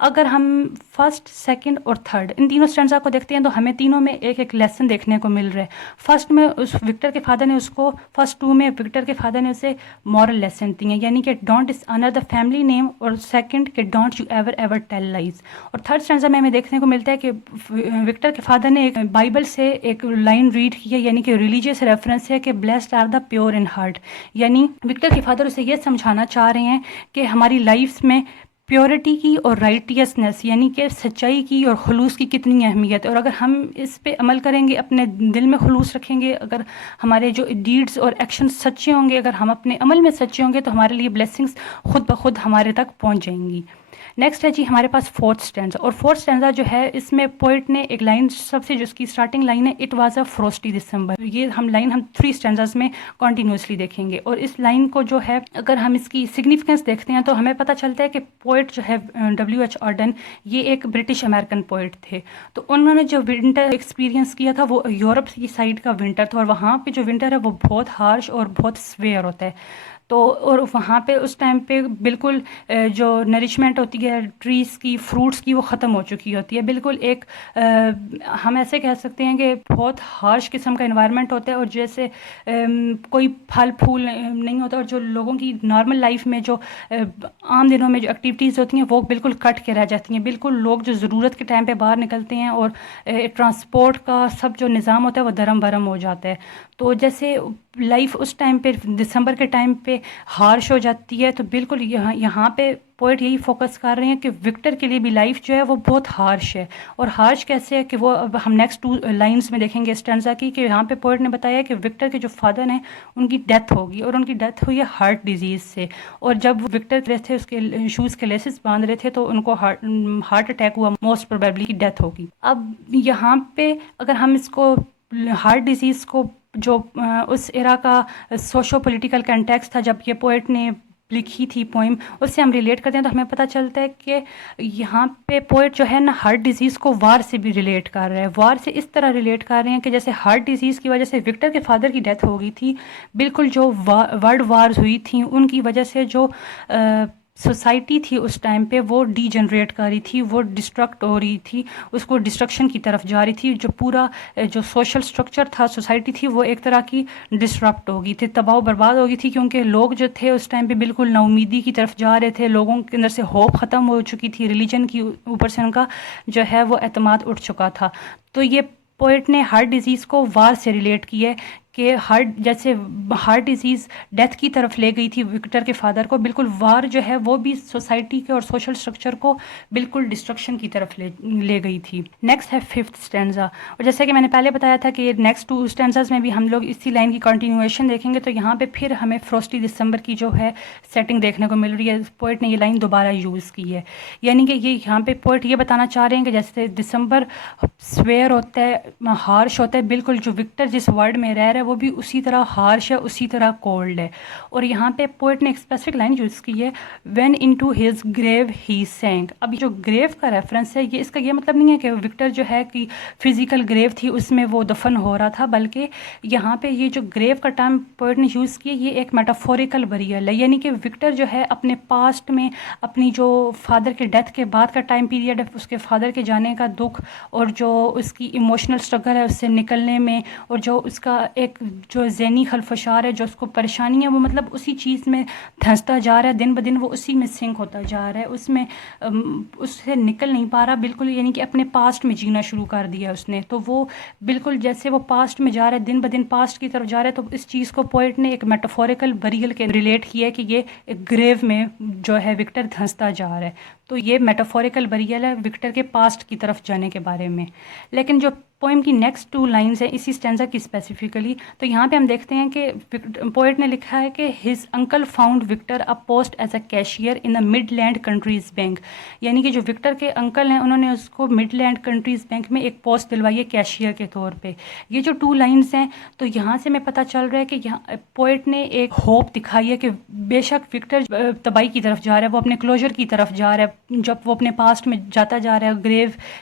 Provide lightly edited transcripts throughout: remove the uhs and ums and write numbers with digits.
اگر ہم first second اور تھرڈ ان تینوں اسٹینزا کو دیکھتے ہیں تو ہمیں تینوں میں ایک ایک لیسن دیکھنے کو مل رہا ہے. فرسٹ میں اس وکٹر کے فادر نے اس کو فرسٹ 2 میں وکٹر کے فادر نے اسے مورل لیسن دی ہیں, یعنی کہ don't dishonour the family name, اور سیکنڈ کہ don't you ever ever tell lies. اور تھرڈ اسٹینزا میں ہمیں دیکھنے کو ملتا ہے کہ وکٹر کے فادر نے ایک بائبل سے ایک لائن ریڈ کی ہے, یعنی کہ ریلیجیس ریفرنس ہے کہ blessed are the pure in heart, یعنی وکٹر کے فادر اسے یہ سمجھانا چاہ رہے ہیں کہ ہماری لائف میں پیورٹی کی اور رائٹیسنس یعنی کہ سچائی کی اور خلوص کی کتنی اہمیت ہے, اور اگر ہم اس پہ عمل کریں گے, اپنے دل میں خلوص رکھیں گے, اگر ہمارے جو ڈیڈز اور ایکشنز سچے ہوں گے, اگر ہم اپنے عمل میں سچے ہوں گے, تو ہمارے لیے بلیسنگز خود بخود ہمارے تک پہنچ جائیں گی. نیکسٹ ہے جی ہمارے پاس فورتھ اسٹینزا, اور فورتھ اسٹینزا جو ہے اس میں پوئٹ نے ایک لائن سب سے جو اس کی اسٹارٹنگ لائن ہے, اٹ واز اے فروسٹی دسمبر. یہ ہم 3 اسٹینزاز میں کنٹینیوسلی دیکھیں گے, اور اس لائن کو جو ہے اگر ہم اس کی سگنیفیکینس دیکھتے ہیں تو ہمیں پتہ چلتا ہے کہ پوئٹ جو ہے WH آرڈن یہ ایک برٹش امریکن پوئٹ تھے. تو انہوں نے جو ونٹر ایکسپیرینس کیا تھا وہ یورپ کی سائڈ کا ونٹر تھا, اور وہاں پہ جو ونٹر ہے وہ بہت ہارش اور بہت سویئر ہوتا ہے. تو اور وہاں پہ اس ٹائم پہ بالکل جو نرشمنٹ ہوتی ہے ٹریز کی, فروٹس کی, وہ ختم ہو چکی ہوتی ہے. بالکل ایک ہم ایسے کہہ سکتے ہیں کہ بہت ہارش قسم کا انوائرمنٹ ہوتا ہے, اور جیسے کوئی پھل پھول نہیں ہوتا, اور جو لوگوں کی نارمل لائف میں جو عام دنوں میں جو ایکٹیویٹیز ہوتی ہیں وہ بالکل کٹ کے رہ جاتی ہیں. بالکل لوگ جو ضرورت کے ٹائم پہ باہر نکلتے ہیں, اور ٹرانسپورٹ کا سب جو نظام ہوتا ہے وہ درم برم ہو جاتا ہے. تو جیسے لائف اس ٹائم پہ دسمبر کے ٹائم پہ ہارش ہو جاتی ہے, تو بالکل یہاں پہ پوئٹ یہی فوکس کر رہے ہیں کہ وکٹر کے لیے بھی لائف جو ہے وہ بہت ہارش ہے. اور ہارش کیسے ہے کہ وہ اب ہم نیکسٹ 2 لائنز میں دیکھیں گے اسٹینزا کی, کہ یہاں پہ پوئٹ نے بتایا کہ وکٹر کے جو فادر ہیں ان کی ڈیتھ ہوگی, اور ان کی ڈیتھ ہوئی ہے ہارٹ ڈیزیز سے. اور جب وکٹر رہے تھے اس کے شوز کے لیسز باندھ رہے تھے تو ان کو ہارٹ اٹیک ہوا, موسٹ پروبیبلی کی ڈیتھ ہوگی. اب یہاں پہ اگر ہم اس کو ہارٹ ڈیزیز کو جو اس ایرا کا سوشو پولیٹیکل کنٹیکسٹ تھا جب یہ پوئٹ نے لکھی تھی پوئم, اس سے ہم ریلیٹ کرتے ہیں تو ہمیں پتہ چلتا ہے کہ یہاں پہ پوئٹ جو ہے نا ہارٹ ڈیزیز کو وار سے بھی ریلیٹ کر رہا ہے. وار سے اس طرح ریلیٹ کر رہے ہیں کہ جیسے ہارٹ ڈیزیز کی وجہ سے وکٹر کے فادر کی ڈیتھ ہو گئی تھی, بالکل جو ورلڈ وارز ہوئی تھیں ان کی وجہ سے جو سوسائٹی تھی اس ٹائم پہ وہ ڈی جنریٹ کر رہی تھی, وہ ڈسٹرکٹ ہو رہی تھی, اس کو ڈسٹرکشن کی طرف جا رہی تھی. جو پورا جو سوشل سٹرکچر تھا, سوسائٹی تھی, وہ ایک طرح کی ڈسرپٹ ہو گئی تھی, تباہ و برباد ہو گئی تھی, کیونکہ لوگ جو تھے اس ٹائم پہ بالکل نا امیدی کی طرف جا رہے تھے. لوگوں کے اندر سے ہوپ ختم ہو چکی تھی, ریلیجن کی اوپر سے ان کا جو ہے وہ اعتماد اٹھ چکا تھا. تو یہ پوئٹ نے ہارٹ ڈیزیز کو وار سے ریلیٹ کی ہے کہ جیسے ہارٹ ڈیزیز ڈیتھ کی طرف لے گئی تھی وکٹر کے فادر کو, بالکل وار جو ہے وہ بھی سوسائٹی کے اور سوشل سٹرکچر کو بالکل ڈسٹرکشن کی طرف لے گئی تھی. نیکسٹ ہے 5th اسٹینزا, اور جیسے کہ میں نے پہلے بتایا تھا کہ نیکسٹ 2 اسٹینزاز میں بھی ہم لوگ اسی لائن کی کنٹینیویشن دیکھیں گے, تو یہاں پہ پھر ہمیں فروسٹی دسمبر کی جو ہے سیٹنگ دیکھنے کو مل رہی ہے. پوئٹ نے یہ لائن دوبارہ یوز کی ہے, یعنی کہ یہاں پہ پوئٹ یہ بتانا چاہ رہے ہیں کہ جیسے دسمبر سویئر ہوتا ہے, ہارش ہوتا ہے, بالکل جو وکٹر جس ورلڈ میں رہ رہا ہے وہ بھی اسی طرح ہارش ہے, اسی طرح کولڈ ہے. اور یہاں پہ پوئٹ نے ایک اسپیسیفک لائن یوز کی ہے, وین ان ٹو ہز گریو ہی سینک. اب جو گریو کا ریفرنس ہے یہ اس کا یہ مطلب نہیں ہے کہ وکٹر جو ہے کہ فزیکل گریو تھی اس میں وہ دفن ہو رہا تھا, بلکہ یہاں پہ یہ جو گریو کا ٹرم پوئٹ نے یوز کیا یہ ایک میٹافوریکل بریل ہے, یعنی کہ وکٹر جو ہے اپنے پاسٹ میں اپنی جو فادر کے ڈیتھ کے بعد کا ٹائم پیریڈ ہے, اس کے فادر کے جانے کا دکھ اور جو اس کی ایموشنل اسٹرگل ہے اس سے نکلنے میں, اور جو اس کا ایک جو ذہنی خلفشار ہے, جو اس کو پریشانی ہے, وہ مطلب اسی چیز میں دھنستا جا رہا ہے, دن بدن وہ اسی میں سنک ہوتا جا رہا ہے, اس میں اس سے نکل نہیں پا رہا بالکل, یعنی کہ اپنے پاسٹ میں جینا شروع کر دیا اس نے. تو وہ بالکل جیسے وہ پاسٹ میں جا رہا ہے, دن بدن پاسٹ کی طرف جا رہا ہے, تو اس چیز کو پوئٹ نے ایک میٹافوریکل بریل کے ریلیٹ کیا ہے کہ یہ ایک گریو میں جو ہے وکٹر دھنستا جا رہا ہے. تو یہ میٹافوریکل بریل ہے وکٹر کے پاسٹ کی طرف جانے کے بارے میں. لیکن جو پوئم کی نیکسٹ 2 لائنز ہیں اسی اسٹینزا کی اسپیسیفکلی, تو یہاں پہ ہم دیکھتے ہیں کہ پوئٹ نے لکھا ہے کہ his uncle found Victor a post as a cashier in the midland counties bank, یعنی کہ جو وکٹر کے انکل ہیں انہوں نے اس کو مڈ لینڈ کنٹریز بینک میں ایک پوسٹ دلوائی ہے کیشیئر کے طور پہ. یہ جو 2 لائنز ہیں تو یہاں سے ہمیں پتہ چل رہا ہے کہ یہاں پوئٹ نے ایک ہوپ دکھائی ہے کہ بے شک وکٹر تباہی کی طرف جا رہا ہے, وہ اپنے کلوجر کی طرف جا رہا ہے, جب وہ اپنے پاسٹ میں جاتا جا رہا ہے, گریو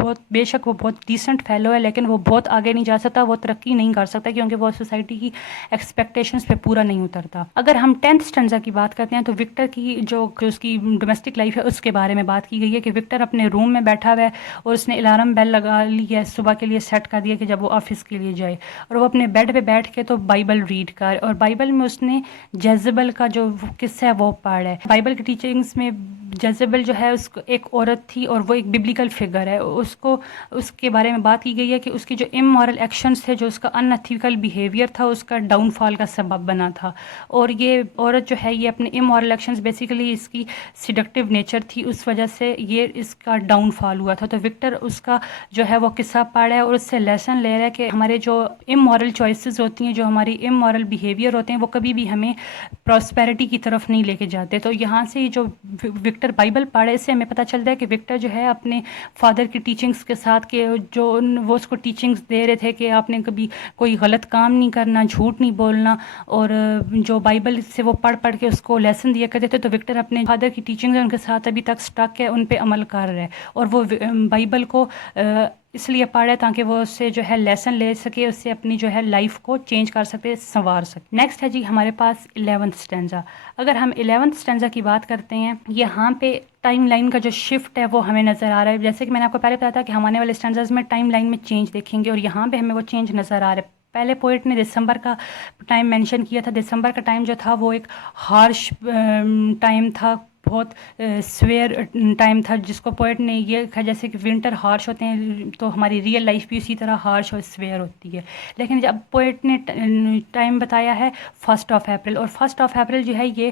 بہت بیشک وہ بہت ڈیسنٹ فیلو ہے، لیکن وہ بہت آگے نہیں جا سکتا، وہ ترقی نہیں کر سکتا کیونکہ وہ سوسائٹی کی ایکسپیکٹیشنز پہ پورا نہیں اترتا۔ اگر ہم 10th اسٹینزا کی بات کرتے ہیں تو وکٹر کی جو اس کی ڈومیسٹک لائف ہے اس کے بارے میں بات کی گئی ہے کہ وکٹر اپنے روم میں بیٹھا ہوا ہے اور اس نے الارم بیل لگا لی ہے صبح کے لیے، سیٹ کر دیا کہ جب وہ آفس کے لیے جائے، اور وہ اپنے بیڈ پہ بیٹھ کے تو بائبل ریڈ کر، اور بائبل میں اس نے جیزبل کا جو قصہ ہے وہ پڑھا ہے۔ بائبل کی ٹیچنگز میں جیزبل جو ہے اس کو ایک عورت تھی اور وہ ایک ببلیکل فگر ہے، اس کے بارے میں بات کی گئی ہے کہ اس کی جو امورل ایکشنز تھے، جو اس کا ان ایتھیکل بیہیویئر تھا، اس کا ڈاؤن فال کا سبب بنا تھا، اور یہ عورت جو ہے یہ اپنے امورل ایکشنز بیسیکلی اس کی سیڈکٹیو نیچر تھی، اس وجہ سے یہ اس کا ڈاؤن فال ہوا تھا۔ تو وکٹر اس کا جو ہے وہ قصہ پڑھ رہا ہے اور اس سے لیسن لے رہا ہے کہ ہمارے جو امورل چوائسیز ہوتی ہیں، جو ہماری امورل بیہیویئر ہوتے ہیں، وہ کبھی بھی ہمیں پراسپیرٹی کی طرف نہیں لے کے جاتے۔ تو یہاں سے جو وکٹر بائبل پڑھے، اس سے ہمیں پتہ چلتا ہے کہ وکٹر جو ہے اپنے فادر کی ٹیچنگز کے ساتھ، کہ جو وہ اس کو ٹیچنگز دے رہے تھے کہ آپ نے کبھی کوئی غلط کام نہیں کرنا، جھوٹ نہیں بولنا، اور جو بائبل سے وہ پڑھ پڑھ کے اس کو لیسن دیا کرتے تھے، تو وکٹر اپنے فادر کی ٹیچنگز ان کے ساتھ ابھی تک سٹک ہے، ان پہ عمل کر رہا ہے، اور وہ بائبل کو اس لیے پڑھے تاکہ وہ اس سے جو ہے لیسن لے سکے، اس سے اپنی جو ہے لائف کو چینج کر سکے، سنوار سکے۔ نیکسٹ ہے جی ہمارے پاس 11th اسٹینزا۔ اگر ہم 11th اسٹینزا کی بات کرتے ہیں، یہاں پہ ٹائم لائن کا جو شفٹ ہے وہ ہمیں نظر آ رہا ہے، جیسے کہ میں نے آپ کو پہلے بتایا تھا کہ ہم آنے والے اسٹینزاز میں ٹائم لائن میں چینج دیکھیں گے، اور یہاں پہ ہمیں وہ چینج نظر آ رہا ہے۔ پہلے پوئٹ نے دسمبر کا ٹائم مینشن کیا تھا۔ دسمبر کا ٹائم جو تھا وہ ایک ہارش ٹائم تھا، بہت سویئر ٹائم تھا، جس کو پوئٹ نے یہ کہا جیسے کہ ونٹر ہارش ہوتے ہیں تو ہماری ریئل لائف بھی اسی طرح ہارش اور سویئر ہوتی ہے۔ لیکن جب پوئٹ نے ٹائم بتایا ہے 1 اپریل، اور 1 اپریل جو ہے یہ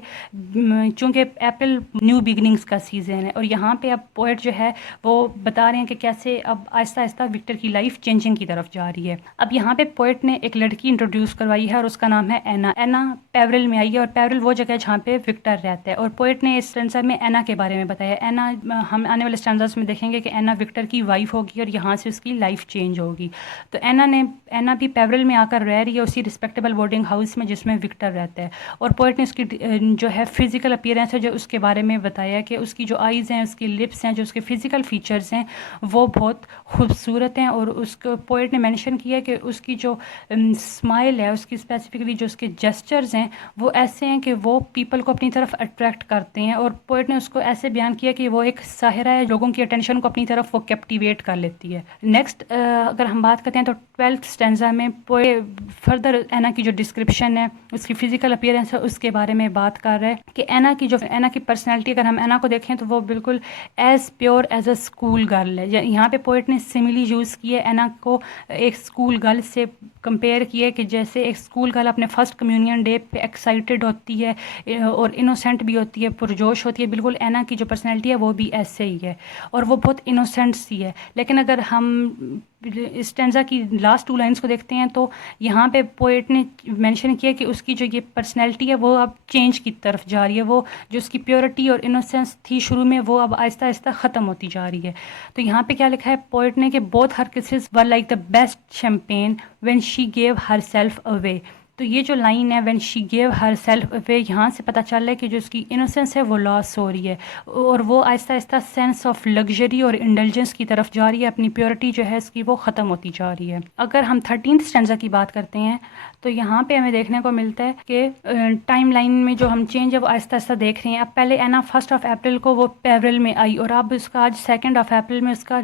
چونکہ اپریل نیو بگننگز کا سیزن ہے، اور یہاں پہ اب پوئٹ جو ہے وہ بتا رہے ہیں کہ کیسے اب آہستہ آہستہ وکٹر کی لائف چینجنگ کی طرف جا رہی ہے۔ اب یہاں پہ پوئٹ نے ایک لڑکی انٹروڈیوس کروائی ہے اور اس کا نام ہے اینا۔ اینا پیورل میں آئی ہے، اور پیورل وہ جگہ ہے جہاں پہ وکٹر رہتا ہے، اور پوئٹ نے اس اسٹینزا میں اینا کے بارے میں بتایا۔ اینا ہم آنے والے اسٹینزاز میں دیکھیں گے کہ اینا وکٹر کی وائف ہوگی اور یہاں سے اس کی لائف چینج ہوگی۔ تو اینا بھی پیورل میں آ کر رہ رہی ہے، اسی رسپیکٹیبل بورڈنگ ہاؤس میں جس میں وکٹر رہتا ہے، اور پوئٹ نے اس کی جو ہے فزیکل اپیئرنس ہے جو اس کے بارے میں بتایا کہ اس کی جو آئیز ہیں، اس کی لپس ہیں، جو اس کے فزیکل فیچرز ہیں وہ بہت خوبصورت ہیں، اور اس کو پوئٹ نے مینشن کیا کہ اس کی جو اسمائل ہے، اس کی اسپیسیفکلی جو اس کے جسچرز ہیں وہ ایسے ہیں کہ وہ پیپل کو اپنی طرف اٹریکٹ کرتے ہیں، اور پوئٹ نے اس کو ایسے بیان کیا کہ وہ ایک ساحرہ ہے، لوگوں کی اٹینشن کو اپنی طرف وہ کیپٹیویٹ کر لیتی ہے۔ نیکسٹ اگر ہم بات کرتے ہیں تو 12th اسٹینزا میں فردر اینا کی جو ڈسکرپشن ہے، اس کی فزیکل اپیئرنس ہے، اس کے بارے میں بات کر رہے ہیں کہ اینا کی پرسنالٹی، اگر ہم اینا کو دیکھیں تو وہ بالکل as pure as a school girl ہے۔ یہاں پہ پوئٹ نے سملی یوز کی ہے، اینا کو ایک اسکول گرل سے کمپیئر کیا کہ جیسے ایک اسکول گرل اپنے فرسٹ کمیونین ڈے پہ ایکسائٹیڈ ہوتی ہے اور انوسینٹ بھی ہوتی ہے، پرجوش ہوتی ہے، بالکل اینا کی جو پرسنالٹی ہے وہ بھی ایسے ہی ہے، اور وہ بہت انوسینٹ سی ہے۔ لیکن اگر ہم اسٹینزا کی لاسٹ 2 لائنز کو دیکھتے ہیں تو یہاں پہ پوئٹ نے مینشن کیا کہ اس کی جو یہ پرسنالٹی ہے وہ اب چینج کی طرف جا رہی ہے، وہ جو اس کی پیورٹی اور انوسینس تھی شروع میں وہ اب آہستہ آہستہ ختم ہوتی جا رہی ہے۔ تو یہاں پہ کیا لکھا ہے پوئٹ نے کہ both her kisses were like the best champagne when she gave herself away. تو یہ جو لائن ہے when she gave herself away, یہاں سے پتہ چل رہا ہے کہ جو اس کی انوسینس ہے وہ لاس ہو رہی ہے، اور وہ آہستہ آہستہ سینس آف لگژری اور انڈلجنس کی طرف جا رہی ہے، اپنی پیورٹی جو ہے اس کی وہ ختم ہوتی جا رہی ہے۔ اگر ہم 13th اسٹینزا کی بات کرتے ہیں تو یہاں پہ ہمیں دیکھنے کو ملتا ہے کہ ٹائم لائن میں جو ہم چینج ہے وہ آہستہ آہستہ دیکھ رہے ہیں۔ اب پہلے اینا 1 اپریل کو وہ پیورل میں آئی، اور اب اس کا آج 2 اپریل میں اس کا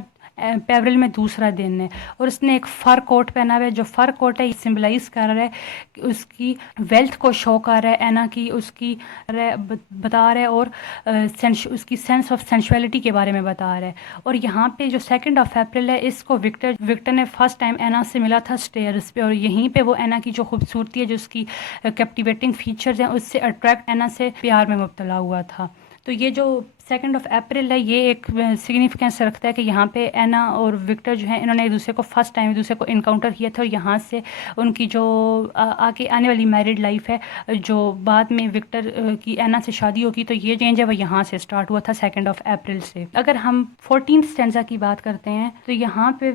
پیورل میں دوسرا دن ہے، اور اس نے ایک فر کوٹ پہنا ہوا ہے۔ جو فر کوٹ ہے یہ سمبلائز کر رہا ہے کہ اس کی ویلتھ کو شو کر رہا ہے، اینا کی اس کی بتا رہا ہے، اور اس کی سینس آف سینشویلٹی کے بارے میں بتا رہا ہے۔ اور یہاں پہ جو 2 اپریل ہے اس کو وکٹر نے فرسٹ ٹائم اینا سے ملا تھا اسٹیئرز پہ، اور یہیں پہ وہ اینا کی جو خوبصورتی ہے، جو اس کی کیپٹیویٹنگ فیچرز ہیں، اس سے اٹریکٹ اینا سے پیار میں مبتلا ہوا تھا۔ تو یہ جو 2 اپریل ہے یہ ایک سگنیفیکینس رکھتا ہے کہ یہاں پہ اینا اور وکٹر جو ہیں انہوں نے ایک دوسرے کو فرسٹ ٹائم ایک دوسرے کو انکاؤنٹر کیا تھا، اور یہاں سے ان کی جو آگے آنے والی میرڈ لائف ہے، جو بعد میں وکٹر کی اینا سے شادی ہوگی، تو یہ چینج ہے وہ یہاں سے سٹارٹ ہوا تھا 2 اپریل سے۔ اگر ہم 14th اسٹینزا کی بات کرتے ہیں تو یہاں پہ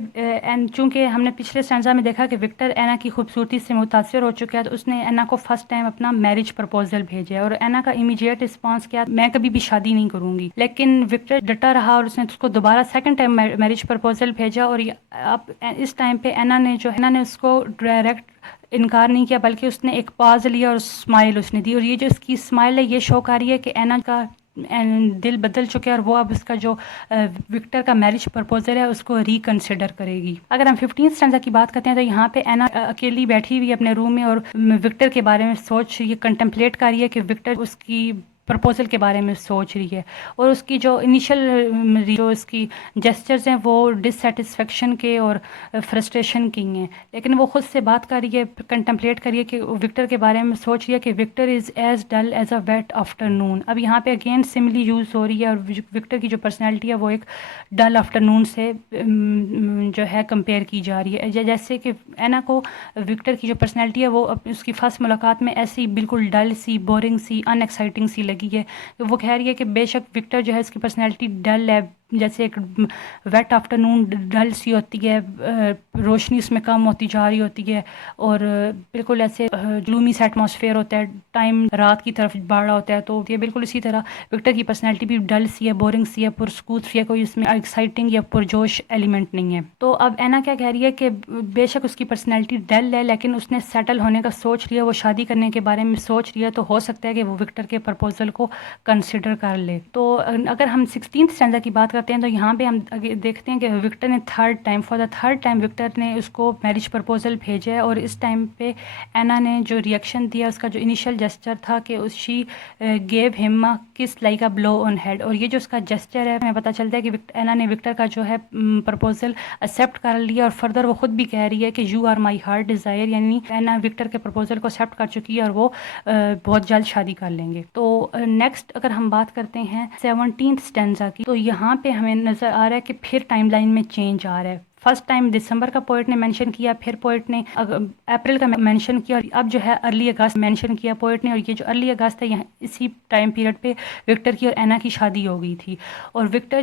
چونکہ ہم نے پچھلے اسٹینزا میں دیکھا کہ وکٹر اینا کی خوبصورتی سے متاثر ہو چکا ہے، تو اس نے اینا کو فرسٹ ٹائم اپنا میرج پرپوزل بھیجا ہے، اور اینا کا امیجیٹ رسپانس کیا، میں کبھی بھی شادی نہیں کروں گی۔ گی، لیکن وکٹر ڈٹا رہا اور اس نے اس کو دوبارہ سیکنڈ ٹائم میرج پرپوزل بھیجا، اور اب اس ٹائم پہ اینا نے اس کو ڈائریکٹ انکار نہیں کیا، بلکہ اس نے ایک پاز لیا اور اسمائل اس نے دی، اور یہ جو اس کی اسمائل ہے یہ شو کر رہی ہے کہ اینا کا دل بدل چکے اور وہ اب اس کا جو وکٹر کا میرج پرپوزل ہے اس کو ریکنسیڈر کرے گی۔ اگر ہم 15 اسٹینزا کی بات کرتے ہیں تو یہاں پہ اینا اکیلی بیٹھی ہوئی ہے اپنے روم میں اور وکٹر کے بارے میں سوچ رہی ہے، کنٹمپلیٹ کر رہی ہے کہ وکٹر اس کی پرپوزل کے بارے میں سوچ رہی ہے، اور اس کی جو انیشل جو اس کی جسچرز ہیں وہ ڈس سیٹسفیکشن کے اور فرسٹریشن کی ہیں، لیکن وہ خود سے بات کر رہی ہے، کنٹمپلیٹ کر رہی ہے کہ وکٹر کے بارے میں سوچ رہی ہے کہ Victor is as dull as a wet afternoon. اب یہاں پہ اگین سملی یوز ہو رہی ہے، اور وکٹر کی جو پرسنالٹی ہے وہ ایک ڈل آفٹر نون سے جو ہے کمپیئر کی جا رہی ہے، جیسے کہ اینا کو وکٹر کی جو پرسنالٹی ہے وہ اس کی فرسٹ ملاقات میں ایسی بالکل ڈل سی، بورنگ سی، ان ایکسائٹنگ سی لگی ہے۔ وہ کہہ رہی ہے کہ بے شک وکٹر جو ہے اس کی پرسنالٹی ڈل ہے، جیسے ایک ویٹ آفٹر نون ڈل سی ہوتی ہے، روشنی اس میں کم ہوتی جا رہی ہوتی ہے، اور بالکل ایسے گلومی سا ایٹماسفیئر ہوتا ہے، ٹائم رات کی طرف بڑھ رہا ہوتا ہے، تو یہ بالکل اسی طرح وکٹر کی پرسنالٹی بھی ڈل سی ہے، بورنگ سی ہے، پرسکوت سی ہے، کوئی اس میں ایکسائٹنگ یا پرجوش ایلیمنٹ نہیں ہے۔ تو اب اینا کیا کہہ رہی ہے کہ بے شک اس کی پرسنالٹی ڈل ہے، لیکن اس نے سیٹل ہونے کا سوچ رہی ہے، وہ شادی کرنے کے بارے میں سوچ رہی ہے، تو ہو سکتا ہے کہ وہ وکٹر کے پرپوزل کو کنسیڈر کر لے۔ تو اگر ہم 16 اسٹینزا کی بات کرتے ہیں تو یہاں پہ ہم دیکھتے ہیں کہ وکٹر نے for the third time Victor نے اس کو میرج پرپوزل بھیجا ہے، اور اس ٹائم پہ اینا نے جو ریئیکشن دیا، اس کا جو انیشل جسچر تھا کہ شی گیو ہم کس like a blue on head, اور یہ جو اس کا جسچر ہے ہمیں پتہ چلتا ہے کہ اینا نے وکٹر کا جو ہے پرپوزل ایکسیپٹ کر لیا، اور فردر وہ خود بھی کہہ رہی ہے کہ you are my heart desire, یعنی اینا وکٹر کے پرپوزل کو ایکسیپٹ کر چکی ہے اور وہ بہت جلد شادی کر لیں گے۔ تو نیکسٹ اگر ہم بات کرتے ہیں 17 اسٹینزا کی، تو یہاں پہ ہمیں نظر آ رہا ہے کہ پھر ٹائم لائن میں چینج آ رہا ہے۔ فرسٹ ٹائم دسمبر کا پوئٹ نے مینشن کیا، پھر پوئٹ نے اپریل کا مینشن کیا، اور اب جو ہے ارلی اگست مینشن کیا پوئٹ نے، اور یہ جو ارلی اگست ہے یہاں اسی ٹائم پیریڈ پہ وکٹر کی اور اینا کی شادی ہو گئی تھی، اور وکٹر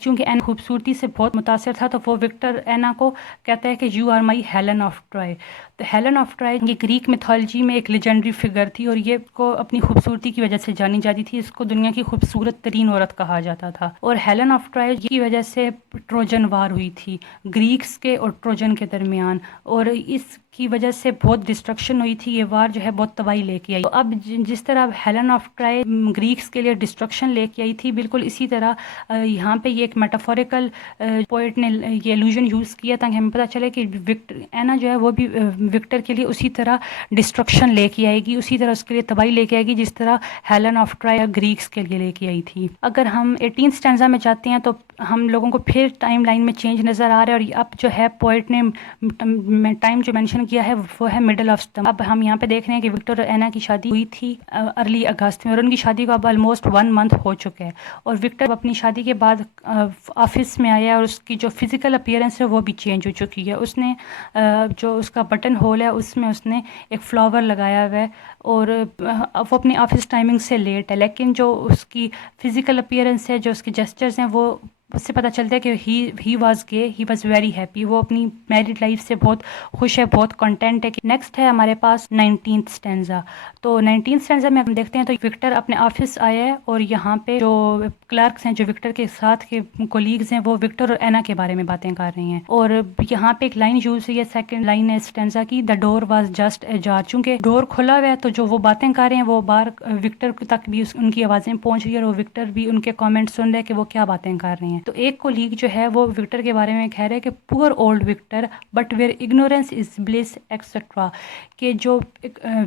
چونکہ اینا خوبصورتی سے بہت متاثر تھا تو وہ وکٹر اینا کو کہتا ہے کہ you are my Helen of Troy. تو ہیلن آف ٹرائے یہ گریک میتھولوجی میں ایک لیجنڈری فگر تھی، اور یہ کو اپنی خوبصورتی کی وجہ سے جانی جاتی تھی، اس کو دنیا کی خوبصورت ترین عورت کہا جاتا تھا، اور ہیلن آف ٹرائے کی وجہ سے ٹروجن وار ہوئی تھی گریکس کے اور ٹروجن کے درمیان، اور اس کی وجہ سے بہت ڈسٹرکشن ہوئی تھی، یہ وار جو ہے بہت تباہی لے کے آئی۔ تو اب جس طرح ہیلن آف ٹرائے گریکس کے لیے ڈسٹرکشن لے کے آئی تھی، بالکل اسی طرح یہاں پہ یہ ایک میٹافوریکل پوئٹ نے یہ الوژن یوز کیا تاکہ ہمیں پتہ چلے کہ اینا جو ہے وہ بھی وکٹر کے لیے اسی طرح ڈسٹرکشن لے کے آئے گی، اسی طرح اس کے لیے تباہی لے کے آئے گی جس طرح ہیلن آف ٹرائے گریکس کے لیے لے کے آئی تھی۔ اگر ہم 18 اسٹینزا میں جاتے ہیں تو ہم لوگوں کو پھر ٹائم لائن میں چینج نظر آ رہا ہے، اور اب جو ہے پوئٹ نے ٹائم جو مینشن کیا ہے وہ ہے مڈل آف ستمبر۔ اب ہم یہاں پہ دیکھ رہے ہیں کہ وکٹر اور اینا کی شادی ہوئی تھی ارلی اگست میں، اور ان کی شادی کو اب آلموسٹ 1 منتھ ہو چکا ہے، اور وکٹر اپنی شادی کے بعد آفس میں آیا، اور اس کی جو فزیکل اپیئرنس ہے وہ بھی چینج ہو چکی ہے۔ اس نے جو اس کا بٹن ہول ہے اس میں اس نے ایک فلاور لگایا ہوا ہے، اور وہ اپنی آفس ٹائمنگ سے لیٹ ہے، لیکن جو اس کی فزیکل اپیئرنس ہے، جو اس کے جسچرز ہیں، وہ اس سے پتہ چلتا ہے کہ ہی واز گے، ہی واز ویری ہیپی، وہ اپنی میرڈ لائف سے بہت خوش ہے، بہت کنٹینٹ ہے۔ نیکسٹ ہے ہمارے پاس 19 اسٹینزا۔ تو 19 اسٹینزا میں ہم دیکھتے ہیں تو وکٹر اپنے آفس آیا ہے، اور یہاں پہ جو کلرکس ہیں، جو وکٹر کے ساتھ کے کولیگز ہیں، وہ وکٹر اور اینا کے بارے میں باتیں کر رہے ہیں، اور یہاں پہ ایک لائن یوز ہوئی ہے، سیکنڈ لائن ہے اسٹینزا کی، دا ڈور واز جسٹ اجار، چونکہ ڈور کھلا ہوا ہے تو جو وہ باتیں کر رہے ہیں وہ باہر وکٹر تک بھی ان کی آوازیں پہنچ رہی ہے، اور وہ وکٹر بھی ان کے کامنٹ سن رہے ہیں کہ وہ کیا باتیں کر رہے ہیں۔ تو ایک کولیگ جو ہے وہ وکٹر کے بارے میں کہہ رہے ہیں کہ poor old Victor but where ignorance is bliss etcetera, کہ جو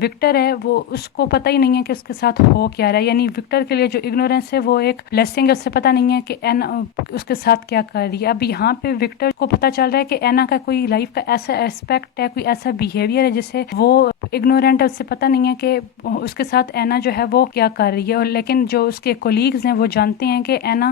وکٹر ہے وہ اس کو پتہ ہی نہیں ہے کہ اس کے ساتھ ہو کیا رہا ہے، یعنی وکٹر کے لیے جو اگنورینس ہے وہ ایک بلیسنگ ہے، اس سے پتہ نہیں ہے کہ اینا اس کے ساتھ کیا کر رہی ہے۔ اب یہاں پہ وکٹر کو پتہ چل رہا ہے کہ اینا کا کوئی لائف کا ایسا اسپیکٹ ہے، کوئی ایسا بیہیویئر ہے جسے وہ اگنورینٹ ہے، اس سے پتہ نہیں ہے کہ اس کے ساتھ اینا جو ہے وہ کیا کر رہی ہے، اور لیکن جو اس کے کولیگز ہیں وہ جانتے ہیں کہ اینا